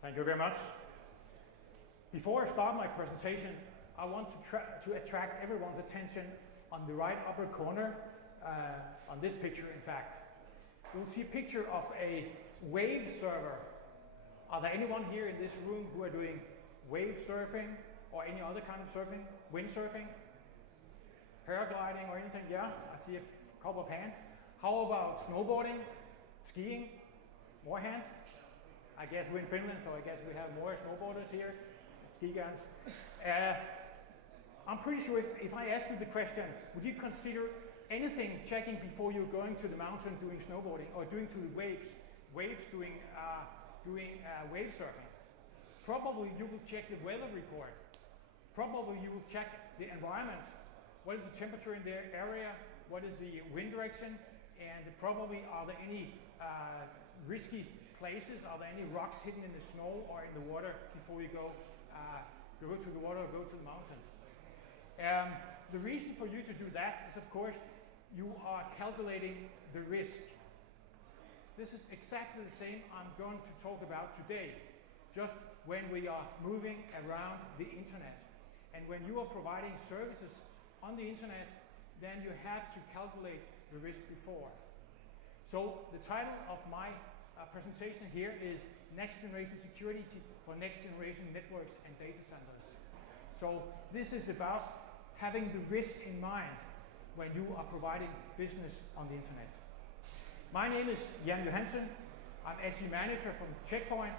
Thank you very much. Before I start my presentation, I want to attract everyone's attention on the right upper corner, on this picture in fact. You'll see a picture of a wave surfer. Are there anyone here in this room who are doing wave surfing or any other kind of surfing? Windsurfing? Paragliding or anything? Yeah, I see a couple of hands. How about snowboarding? Skiing? More hands? I guess we're in Finland, so I guess we have more snowboarders here, ski guns. I'm pretty sure if I ask you the question, would you consider anything checking before you're going to the mountain doing snowboarding or doing to the waves doing wave surfing? Probably you will check the weather report. Probably you will check the environment. What is the temperature in the area? What is the wind direction? And probably are there any risky places? Are there any rocks hidden in the snow or in the water before you go to the water or go to the mountains? The reason for you to do that is, of course, you are calculating the risk. This is exactly the same I'm going to talk about today, just when we are moving around the internet. And when you are providing services on the internet, then you have to calculate the risk before. So the title of my presentation here is Next Generation Security for Next Generation Networks and Data Centers. So this is about having the risk in mind when you are providing business on the internet. My name is Johanssen. I'm SE Manager from Checkpoint,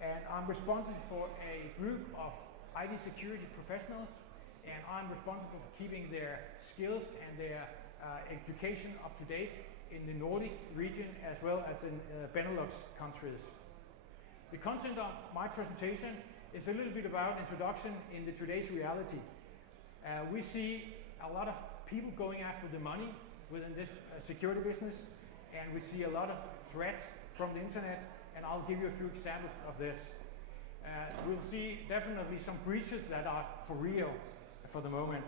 and I'm responsible for a group of IT security professionals, and I'm responsible for keeping their skills and their education up to date in the Nordic region as well as in Benelux countries. The content of my presentation is a little bit about introduction in today's reality. We see a lot of people going after the money within this security business, and we see a lot of threats from the internet, and I'll give you a few examples of this. We'll see definitely some breaches that are for real for the moment,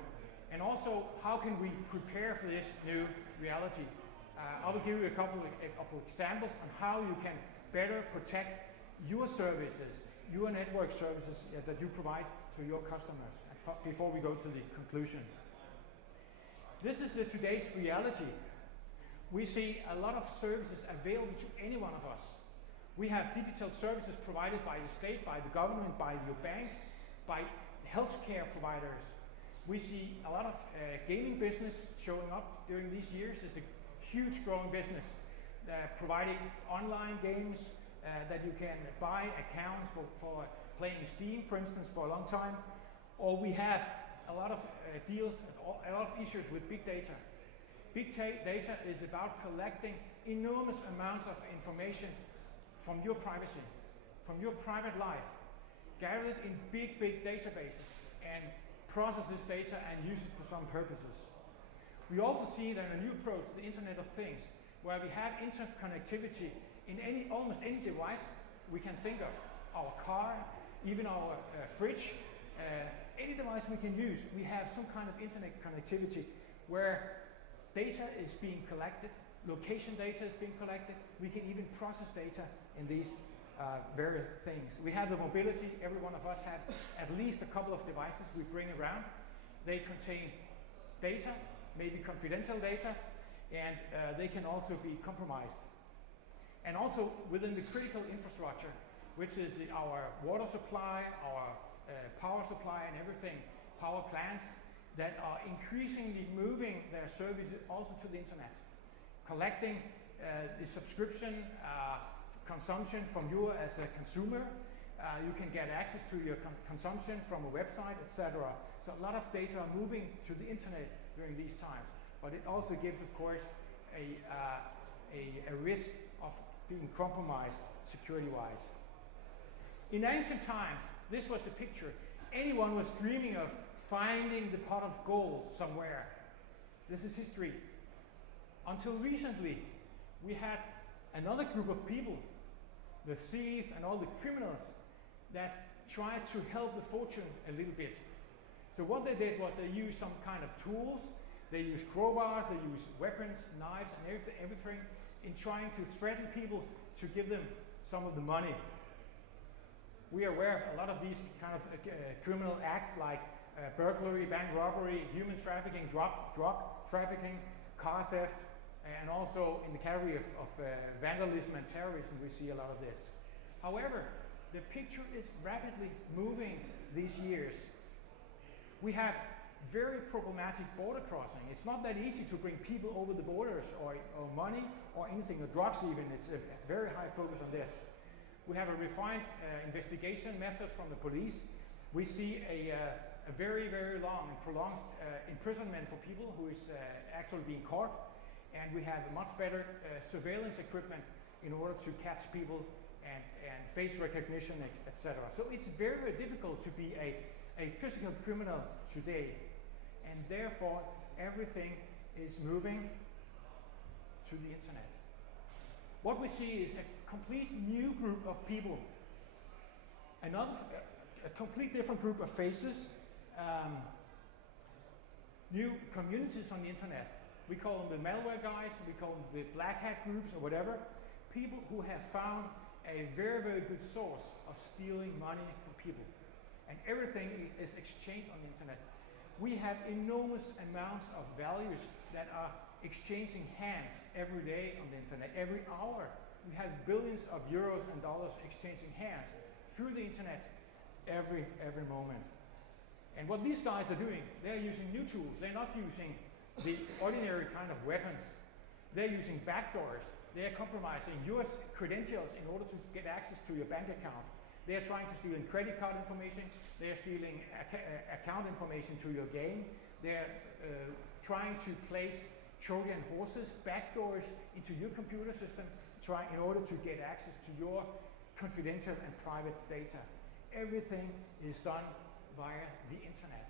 and also how can we prepare for this new reality. I will give you a couple of examples on how you can better protect your services, your network services that you provide to your customers, before we go to the conclusion. This is today's reality. We see a lot of services available to any one of us. We have digital services provided by the state, by the government, by your bank, by healthcare providers. We see a lot of gaming business showing up during these years. It's a huge growing business, providing online games that you can buy accounts for playing Steam, for instance, for a long time. Or we have a lot of deals, a lot of issues with big data. Big data is about collecting enormous amounts of information from your privacy, from your private life, gathered in big databases, and process this data and use it for some purposes. We also see that a new approach, the Internet of Things, where we have interconnectivity in almost any device we can think of, our car, even our fridge, any device we can use, we have some kind of internet connectivity where data is being collected, location data is being collected, we can even process data in these various things. We have the mobility. Every one of us have at least a couple of devices we bring around. They contain data, maybe confidential data, and they can also be compromised. And also within the critical infrastructure, which is our water supply, our power supply and everything, power plants that are increasingly moving their services also to the internet, collecting the subscription consumption from you as a consumer. You can get access to your consumption from a website, etc. So a lot of data are moving to the internet during these times, but it also gives, of course, a risk of being compromised security-wise. In ancient times, this was a picture. Anyone was dreaming of finding the pot of gold somewhere. This is history. Until recently, we had another group of people, the thieves and all the criminals, that tried to help the fortune a little bit. So what they did was they used some kind of tools, they used crowbars, they used weapons, knives and everything in trying to threaten people to give them some of the money. We are aware of a lot of these kind of criminal acts like burglary, bank robbery, human trafficking, drug trafficking, car theft, and also in the category of vandalism and terrorism, we see a lot of this. However, the picture is rapidly moving these years. We have very problematic border crossing. It's not that easy to bring people over the borders or money or anything, or drugs even. It's a very high focus on this. We have a refined investigation method from the police. We see a very, very long and prolonged imprisonment for people who is actually being caught. And we have a much better surveillance equipment in order to catch people and face recognition, etc. So it's very, very difficult to be a physical criminal today. And therefore, everything is moving to the internet. What we see is a complete new group of people, a complete different group of faces, new communities on the internet. We call them the malware guys, we call them the black hat groups or whatever. People who have found a very, very good source of stealing money from people. And everything is exchanged on the internet. We have enormous amounts of values that are exchanging hands every day on the internet. Every hour, we have billions of euros and dollars exchanging hands through the internet every moment. And what these guys are doing, they're using new tools. They're not using the ordinary kind of weapons. They're using backdoors. They're compromising your credentials in order to get access to your bank account. They're trying to steal credit card information. They're stealing account information to your game. They're trying to place Trojan horses, backdoors into your computer system in order to get access to your confidential and private data. Everything is done via the internet.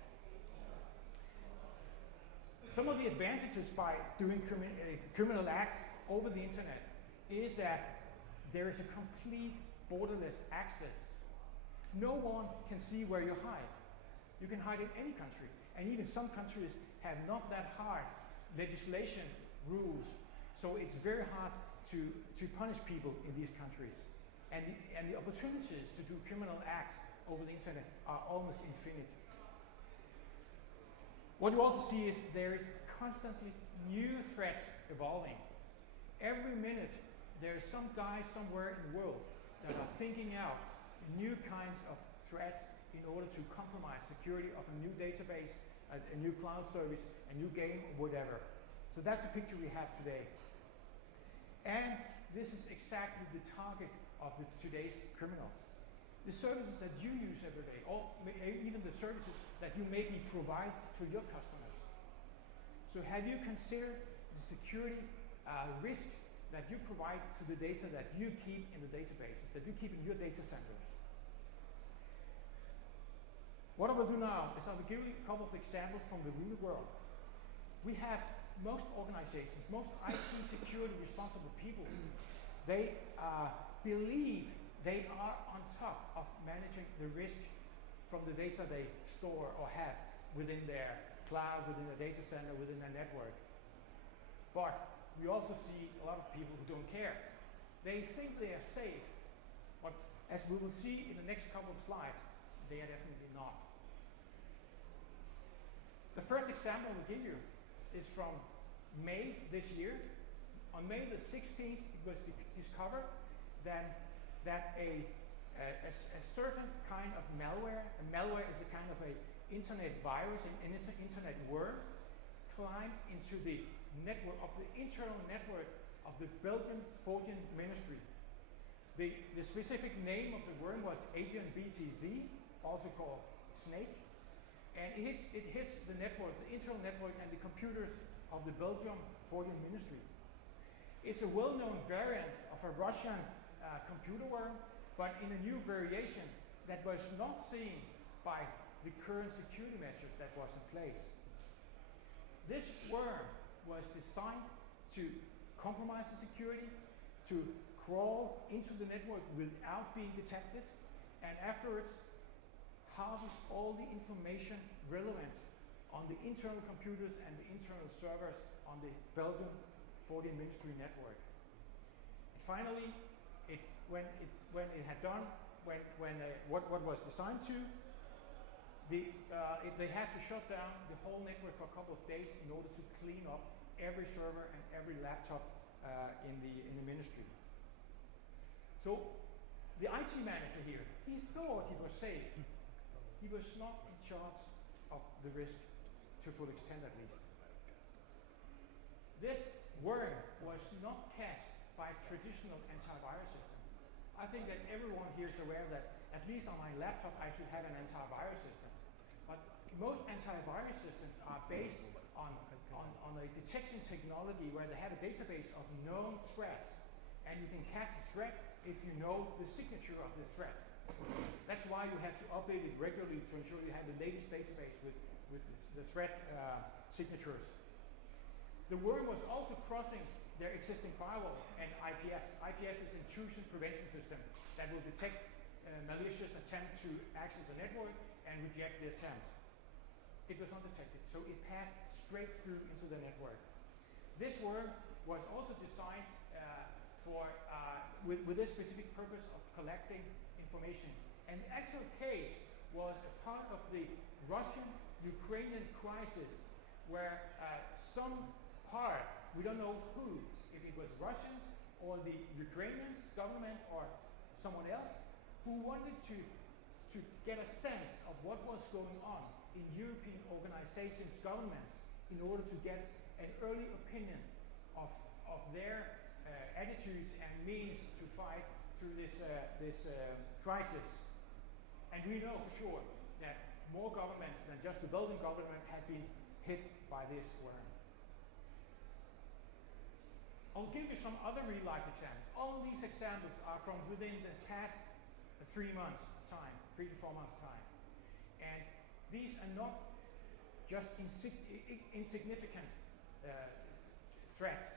Some of the advantages by doing criminal acts over the internet is that there is a complete borderless access. No one can see where you hide. You can hide in any country, and even some countries have not that hard legislation rules, so it's very hard to punish people in these countries. And the opportunities to do criminal acts over the internet are almost infinite. What you also see is there is constantly new threats evolving. Every minute there is some guy somewhere in the world that are thinking out new kinds of threats in order to compromise security of a new database, a new cloud service, a new game, whatever. So that's the picture we have today. And this is exactly the target of today's criminals. The services that you use every day, or even the services that you maybe provide to your customers. So have you considered the security risk that you provide to the data that you keep in the databases, that you keep in your data centers? What I will do now is I will give you a couple of examples from the real world. We have most organizations, most IT security responsible people, they believe they are on top of managing the risk from the data they store or have within their cloud, within their data center, within their network. But we also see a lot of people who don't care. They think they are safe, but as we will see in the next couple of slides, they are definitely not. The first example we'll give you is from May this year. On May the 16th, it was discovered that a certain kind of malware, a malware is a kind of a internet virus, an internet worm, climbed into the network of the internal network of the Belgian Foreign Ministry. The specific name of the worm was Agent BTZ, also called Snake, and it hits the network, the internal network, and the computers of the Belgian Foreign Ministry. It's a well-known variant of a Russian computer worm, but in a new variation that was not seen by the current security measures that was in place. This worm was designed to compromise the security, to crawl into the network without being detected, and afterwards harvest all the information relevant on the internal computers and the internal servers on the Belgian Foreign Ministry network. And finally, when it had done what was designed to. They had to shut down the whole network for a couple of days in order to clean up every server and every laptop in the ministry. So the IT manager here, he thought he was safe. He was not in charge of the risk to full extent, at least. This worm was not catched by traditional antivirus system. I think that everyone here is aware that at least on my laptop I should have an antivirus system. But most antivirus systems are based on a detection technology where they have a database of known threats, and you can catch the threat if you know the signature of the threat. That's why you have to update it regularly to ensure you have the latest database with the threat signatures. The worm was also crossing their existing firewall and IPS. IPS is intrusion prevention system that will detect malicious attempt to access the network and reject the attempt. It was undetected, so it passed straight through into the network. This worm was also designed with this specific purpose of collecting information. And the actual case was a part of the Russian-Ukrainian crisis where some part, we don't know who, if it was Russians or the Ukrainians government or someone else, who wanted to get a sense of what was going on in European organizations, governments, in order to get an early opinion of their attitudes and means to fight through this crisis. And we know for sure that more governments than just the Belgian government had been hit by this worm. I'll give you some other real-life examples. All these examples are from within the past 3 months of time, 3 to 4 months time. And these are not just insignificant threats.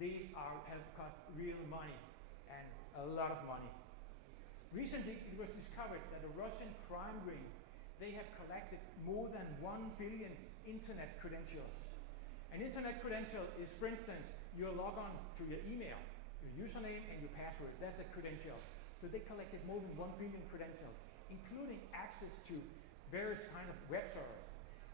These have cost real money, and a lot of money. Recently, it was discovered that a Russian crime ring, they have collected more than 1 billion internet credentials. An internet credential is, for instance, you log on to your email, your username and your password. That's a credential. So they collected more than 1 billion credentials, including access to various kind of web servers.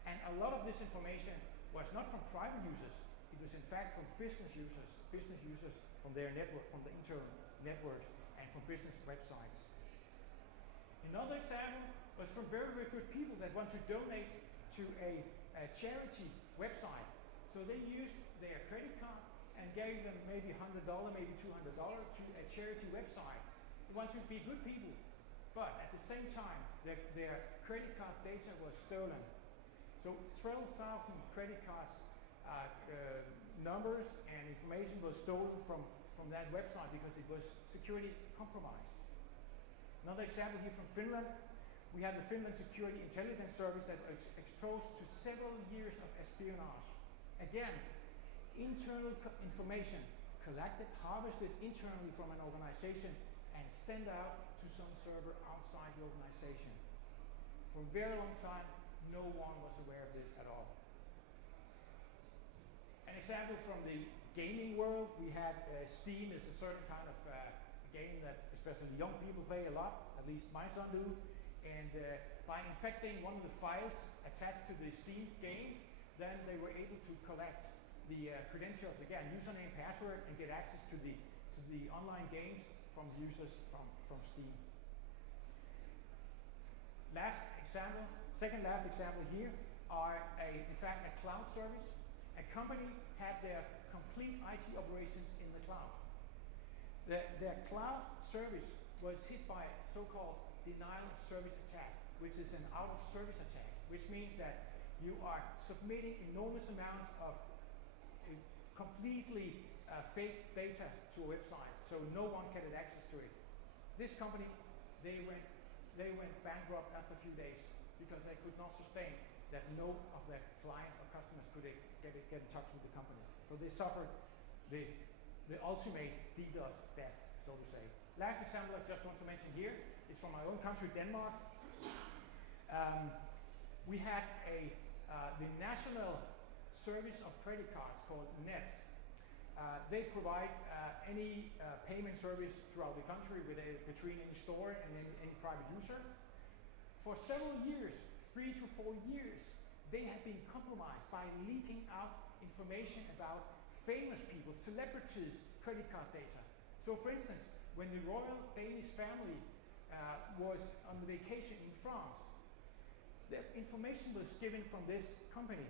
And a lot of this information was not from private users. It was in fact from business users from their network, from the internal networks, and from business websites. Another example was from very, very good people that want to donate to a charity website. So they used their credit card and gave them maybe $100, maybe $200 to a charity website. They want to be good people, but at the same time, their credit card data was stolen. So 12,000 credit cards, numbers and information was stolen from that website because it was security compromised. Another example here from Finland, we have the Finland Security Intelligence Service that was exposed to several years of espionage. Again, internal information collected, harvested internally from an organization and sent out to some server outside the organization. For a very long time, no one was aware of this at all. An example from the gaming world, we had Steam is a certain kind of game that especially young people play a lot, at least my son do. And by infecting one of the files attached to the Steam game, then they were able to collect the credentials, again, username, password, and get access to the online games from users from Steam. Last example, second last example here are in fact a cloud service. A company had their complete IT operations in the cloud. Their cloud service was hit by a so-called denial of service attack, which is an out-of-service attack, which means that you are submitting enormous amounts of completely fake data to a website, so no one can get access to it. This company, they went bankrupt after a few days because they could not sustain that no of their clients or customers could get in touch with the company. So they suffered the ultimate DDoS death, so to say. Last example I just want to mention here is from my own country, Denmark. We had the National Service of Credit Cards called NETS. They provide any payment service throughout the country between any store and any private user. For several years, 3 to 4 years, they have been compromised by leaking out information about famous people, celebrities' credit card data. So for instance, when the royal Danish family was on vacation in France, the information was given from this company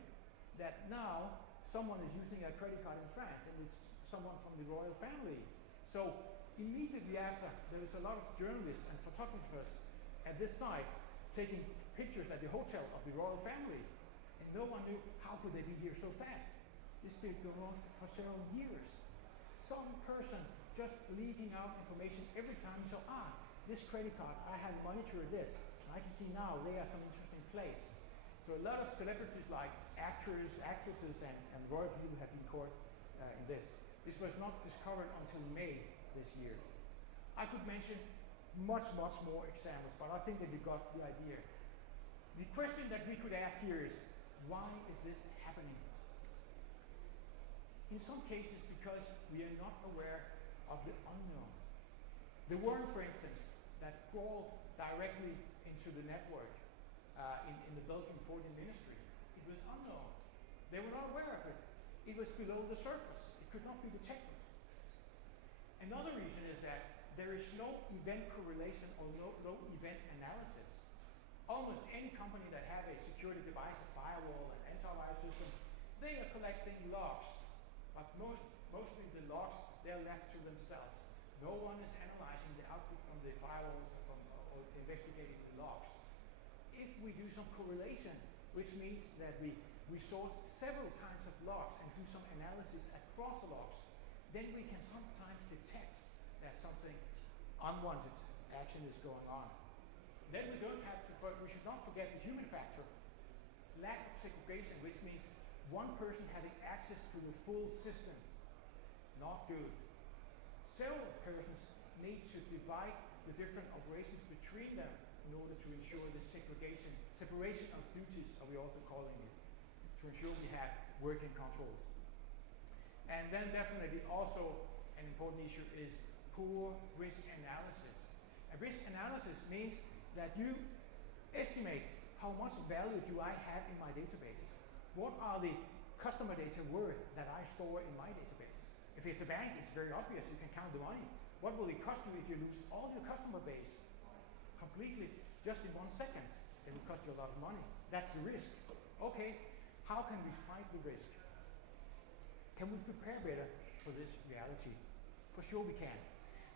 that now someone is using a credit card in France and it's someone from the royal family. So immediately after, there was a lot of journalists and photographers at this site taking pictures at the hotel of the royal family, and no one knew how could they be here so fast. This has been going on for several years. Some person just leaking out information every time. So this credit card, I have monitored this, and I can see now they are some interesting place. So a lot of celebrities like actors, actresses, and royal people have been caught in this. This was not discovered until May this year. I could mention much more examples, but I think that you got the idea. The question that we could ask here is, why is this happening? In some cases, because we are not aware of the unknown. The worm, for instance, that crawled directly into the network in the Belgian foreign ministry, it was unknown. They were not aware of it. It was below the surface. It could not be detected. Another reason is that there is no event correlation or no event analysis. Almost any company that have a security device, a firewall, an antivirus system, they are collecting logs. But mostly the logs, they're left to themselves. No one is analyzing the output from the firewalls or investigating the logs. If we do some correlation, which means that we source several kinds of logs and do some analysis across the logs, then we can sometimes detect that something unwanted action is going on. Then we should not forget the human factor. Lack of segregation, which means one person having access to the full system, not good. Several persons need to divide the different operations between them in order to ensure the separation of duties, are we also calling it, to ensure we have working controls. And then definitely also an important issue is poor risk analysis. A risk analysis means that you estimate how much value do I have in my databases. What are the customer data worth that I store in my databases? If it's a bank, it's very obvious, you can count the money. What will it cost you if you lose all your customer base completely just in 1 second? It will cost you a lot of money. That's the risk. Okay, how can we fight the risk? Can we prepare better for this reality? For sure we can.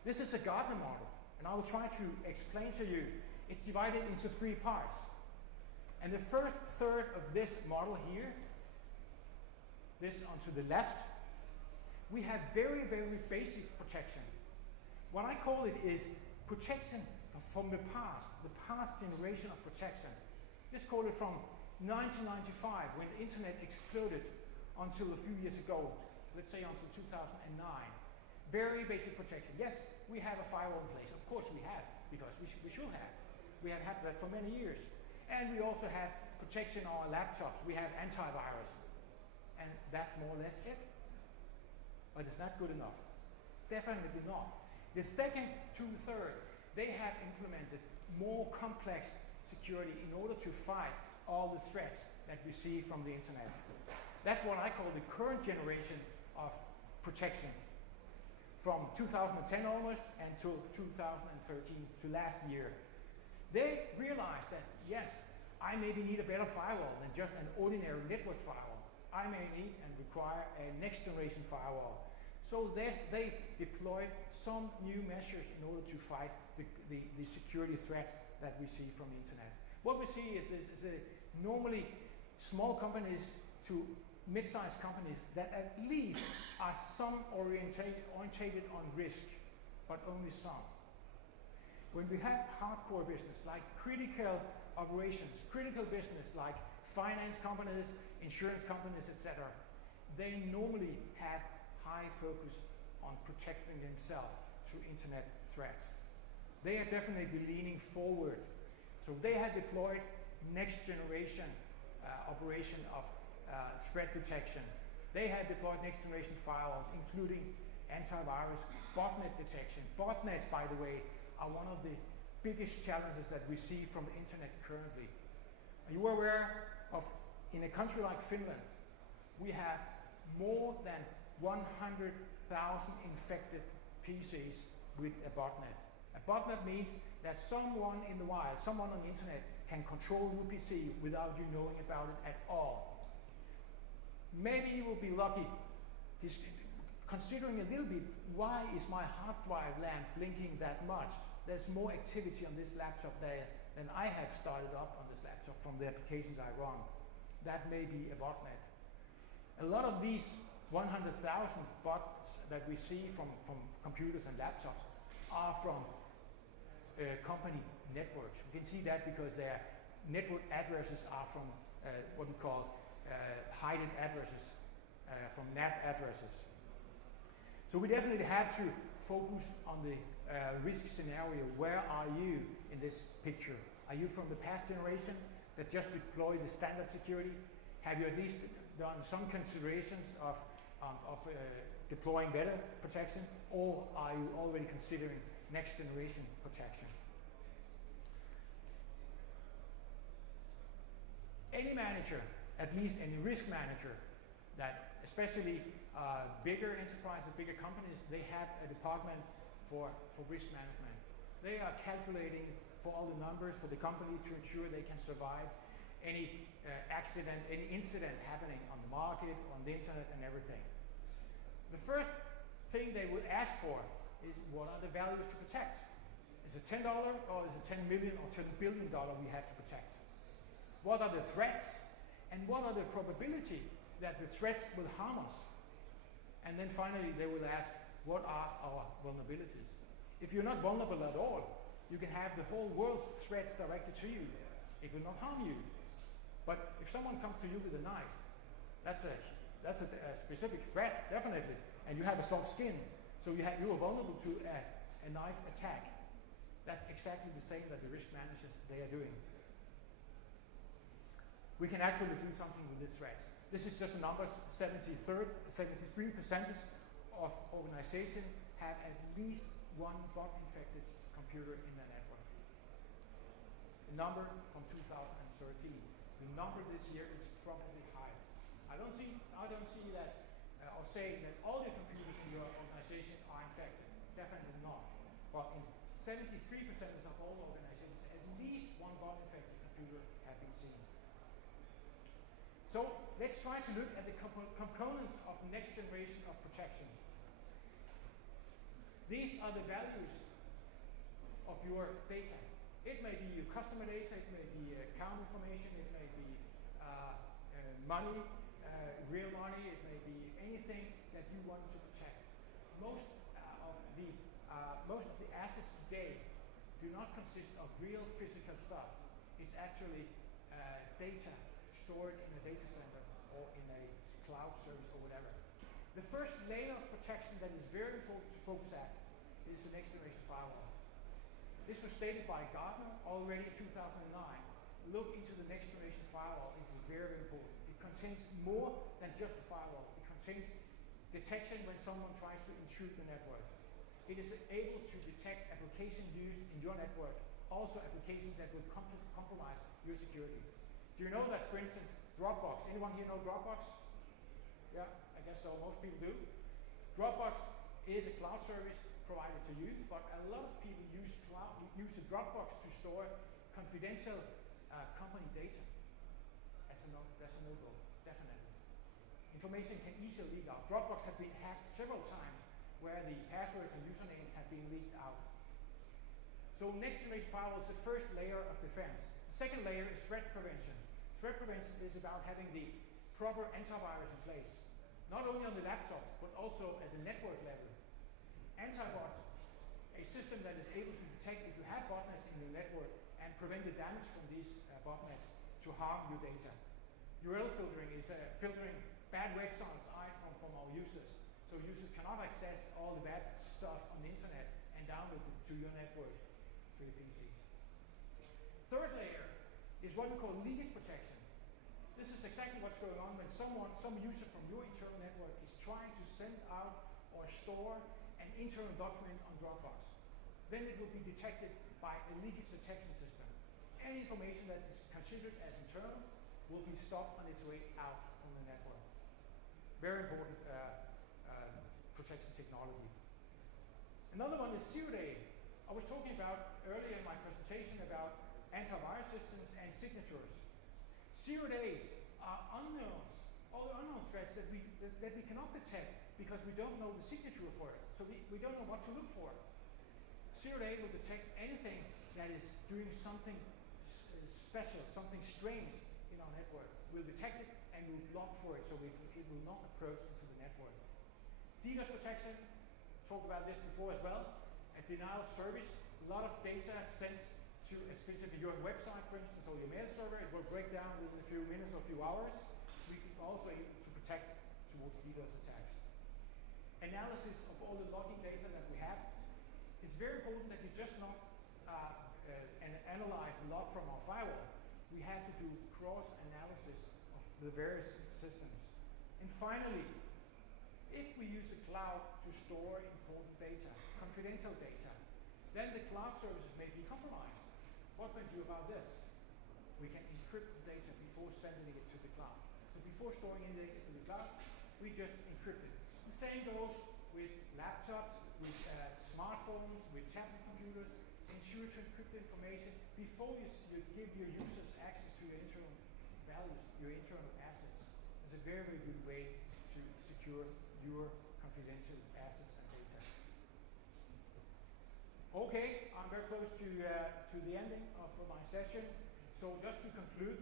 This is a Gartner model, and I will try to explain to you. It's divided into 3 parts. And the first third of this model here, this onto the left, we have very basic protection. What I call it is protection from the past generation of protection. Let's call it from 1995, when the internet exploded, until a few years ago, let's say until 2009. Very basic protection. Yes, we have a firewall in place. Of course we have, because we should have. We have had that for many years. And we also have protection on our laptops. We have antivirus. And that's more or less it. But it's not good enough. Definitely not. The second 2/3, they have implemented more complex security in order to fight all the threats that we see from the internet. That's what I call the current generation of protection. From 2010 almost until 2013 to last year. They realized that, yes, I maybe need a better firewall than just an ordinary network firewall. I may need and require a next generation firewall. So they deployed some new measures in order to fight the security threats that we see from the internet. What we see is normally small companies to mid-sized companies that at least are some orientated on risk, but only some. When we have hardcore business, like critical operations, critical business like finance companies, insurance companies, etc., they normally have high focus on protecting themselves through internet threats. They are definitely leaning forward. So they have deployed next generation operation of threat detection. They have deployed next generation firewalls, including antivirus, botnet detection. Botnets, by the way, are one of the biggest challenges that we see from the internet currently. Are you aware of, in a country like Finland, we have more than 100,000 infected PCs with a botnet. A botnet means that someone in the wild, someone on the internet, can control your PC without you knowing about it at all. Maybe you will be lucky, considering a little bit, why is my hard drive lamp blinking that much? There's more activity on this laptop there than I have started up on this laptop from the applications I run. That may be a botnet. A lot of these 100,000 bots that we see from computers and laptops are from company networks. We can see that because their network addresses are from what we call hidden addresses, from NAT addresses. So we definitely have to focus on the risk scenario. Where are you in this picture? Are you from the past generation that just deploy the standard security? Have you at least done some considerations of deploying better protection, or are you already considering next generation protection? Any manager, at least any risk manager, that especially bigger enterprises, bigger companies, they have a department for risk management. They are calculating for all the numbers for the company to ensure they can survive any accident, any incident happening on the market, on the internet and everything. The first thing they would ask for is, what are the values to protect? Is it $10 or is it 10 million or $10 billion we have to protect? What are the threats? And what are the probability that the threats will harm us? And then finally they will ask, what are our vulnerabilities? If you're not vulnerable at all, you can have the whole world's threats directed to you. It will not harm you. But if someone comes to you with a knife, that's a specific threat, definitely. And you have a soft skin, so you are vulnerable to a knife attack. That's exactly the same that the risk managers, they are doing. We can actually do something with this threat. This is just a number, 73% of organizations have at least one bot-infected computer in their network. The number from 2013. The number this year is probably higher. I don't see that, or say that all the computers in your organization are infected. Definitely not. But in 73% of all organizations, at least one bot-infected computer have been seen. So let's try to look at the components of next generation of protection. These are the values of your data. It may be your customer data, it may be account information, it may be money, real money, it may be anything that you want to protect. Most of the assets today do not consist of real physical stuff. It's actually data stored in a data center or in a cloud service or whatever. The first layer of protection that is very important to focus at is the next generation firewall. This was stated by Gartner already in 2009. Look into the next generation firewall. It's very important. It contains more than just a firewall. It contains detection when someone tries to intrude the network. It is able to detect applications used in your network, also applications that will compromise your security. Do you know that, for instance, Dropbox, anyone here know Dropbox? Yeah, I guess so, most people do. Dropbox is a cloud service provided to you, but a lot of people use the Dropbox to store confidential company data. That's a no-go, definitely. Information can easily leak out. Dropbox has been hacked several times where the passwords and usernames have been leaked out. So next generation firewall is the first layer of defense. The second layer is threat prevention. Threat prevention is about having the proper antivirus in place, not only on the laptops, but also at the network level. Antibot, a system that is able to detect if you have botnets in your network and prevent the damage from these botnets to harm your data. URL filtering is filtering bad websites from our users, so users cannot access all the bad stuff on the internet and download it to your network, to your PCs. Third layer is what we call leakage protection. This is exactly what's going on when some user from your internal network is trying to send out or store an internal document on Dropbox. Then it will be detected by a leakage detection system. Any information that is considered as internal will be stopped on its way out from the network. Very important protection technology. Another one is zero-day. I was talking about earlier in my presentation about antivirus systems and signatures. 0 days are unknowns, all the unknown threats that we cannot detect because we don't know the signature for it. So we don't know what to look for. 0 day will detect anything that is doing something special, something strange in our network. We'll detect it and we'll block for it so it will not approach into the network. DDoS protection, talked about this before as well. A denial of service, a lot of data sent to a specific your website, for instance, or your mail server. It will break down within a few minutes or a few hours. We can also able to protect towards DDoS attacks. Analysis of all the logging data that we have. It's very important that we just not analyze a log from our firewall. We have to do cross-analysis of the various systems. And finally, if we use the cloud to store important data, confidential data, then the cloud services may be compromised. What can we do about this? We can encrypt the data before sending it to the cloud. So before storing any data to the cloud, we just encrypt it. The same goes with laptops, with smartphones, with tablet computers. Ensure to encrypt the information before you give your users access to your internal values, your internal assets. It's a very, very good way to secure your confidential assets and data. Okay, I'm very close to the ending of my session. So just to conclude,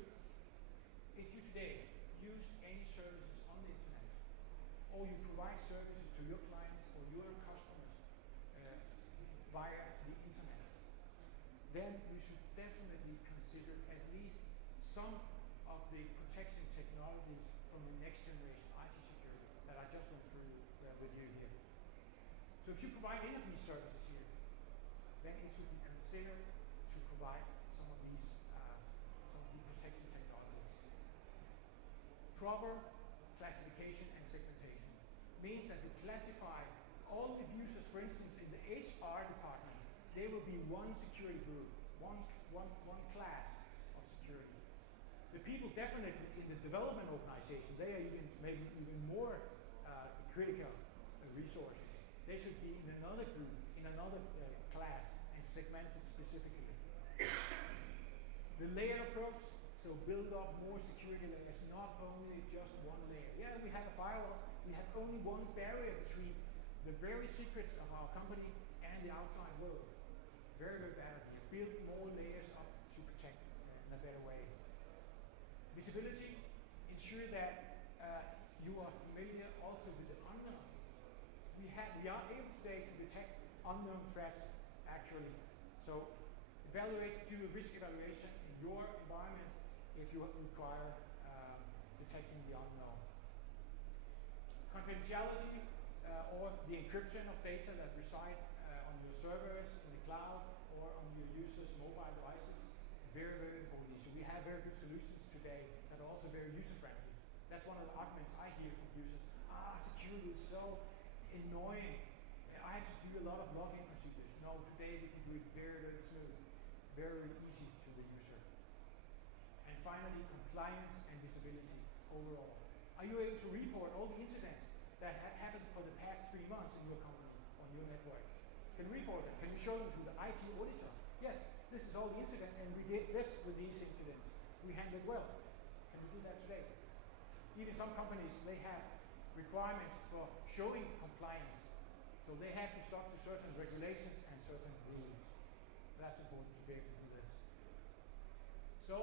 if you today use any services on the internet, or you provide services to your clients or your customers via the internet, then you should definitely consider at least some of the protection technologies from the next generation IT security that I just went through with you here. So if you provide any of these services here, then it should be considered to provide some of these protection technologies. Proper classification and segmentation means that we classify all the users, for instance, in the HR department. They will be one security group, one class of security. The people definitely in the development organization, they are maybe even more critical resources. They should be in another group, in another class, and segmented specifically. The layer approach, so build up more security layers, not only just one layer. Yeah, we have a firewall, we have only one barrier between the very secrets of our company and the outside world. Very, very bad idea. Build more layers up to protect in a better way. Visibility, ensure that you are familiar also with the unknown. We are able today to detect unknown threats actually. So do a risk evaluation in your environment if you require detecting the unknown. Confidentiality or the encryption of data that reside on your servers, in the cloud, or on your users' mobile devices, very, very important issue. We have very good solutions today that are also very user-friendly. That's one of the arguments I hear from users. Security is so annoying. I have to do a lot of login procedures. No, today we can do it very, very smooth, very easy to the user. And finally, compliance and visibility overall. Are you able to report all the incidents that have happened for the past 3 months in your company, on your network? Can you report them? Can you show them to the IT auditor? Yes, this is all the incident, and we did this with these incidents. We handled well. Can we do that today? Even some companies, they have requirements for showing compliance. So they have to stop to certain regulations and certain rules. That's important to be able to do this. So,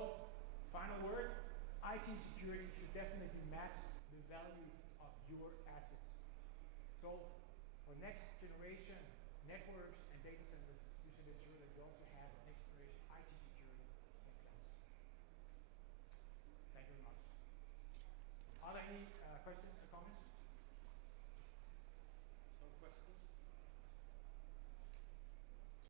final word, IT security should definitely match the value of your assets. So, for next generation networks and data centers, you should ensure that you also have next generation IT security in place. Thank you very much. Are there any questions?